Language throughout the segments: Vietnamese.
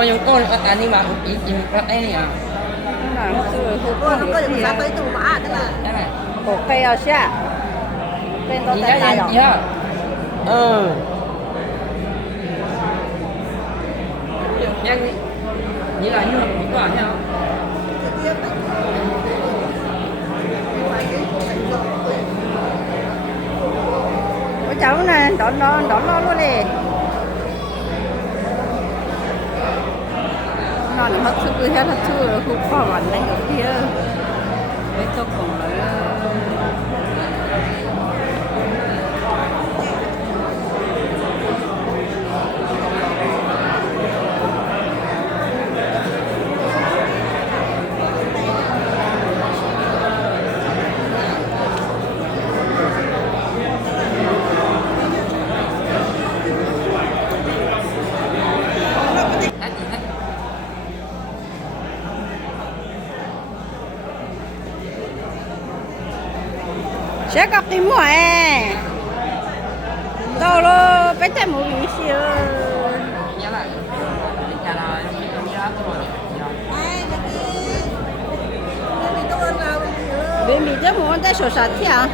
Yung con ở tại nhưng mà chỉ ở đây nè. Có những giá tới tù mã tức là Cái này. cổ cây ở xa. Tên đó Gì tại đó tài gì đó. Ừ. Nhân như là như có ảnh không? Ôi cháu này đón nó luôn đi. Nó thì mất sức hết hết chưa không có vẫn đánh ở kia. Với cho cùng là sẽ có cái mùa đâu lo bây giờ mua gì xíu Nhớ lại. Chà là như đó tôi rồi. bên mình chắc muốn tới sổ sạt thì à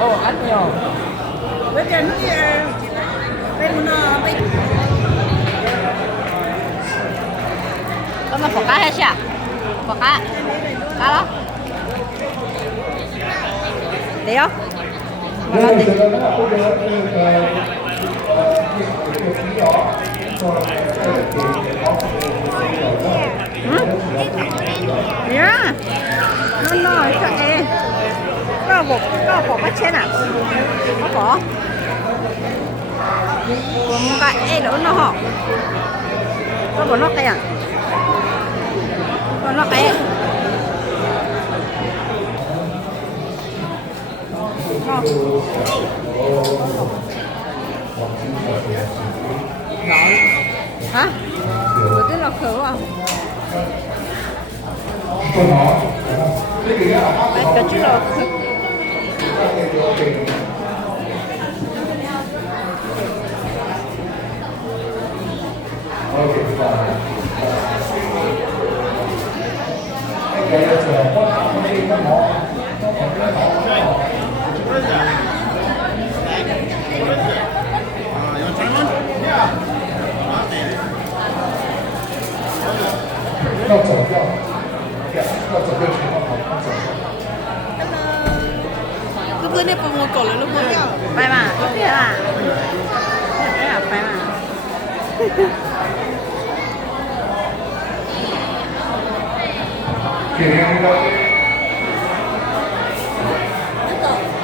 Ồ, ăn nhiều. bây giờ nó bên nó bỏ cá hết chưa bỏ cá đó đấy không yeah nó chạy có bỏ cái chén à có bỏ cái đó nó họ có bỏ nó cái à có nó cái hả bữa cái lọc khử à cái chú lọc khử要走掉，要走掉全部跑走。 lúc bữa nay còn một cổ lên lúc bữa phải mà thế à thế à phải mà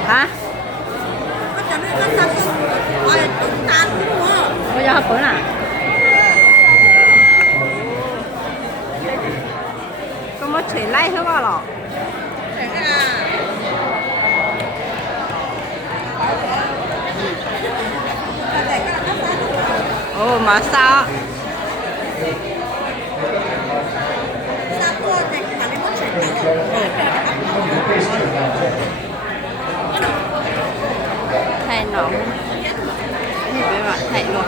hả bây giờ học bữa nào có mất chỉ lấy hết vào rồi ồ mà sao thầy nóng như vậy mà thầy luôn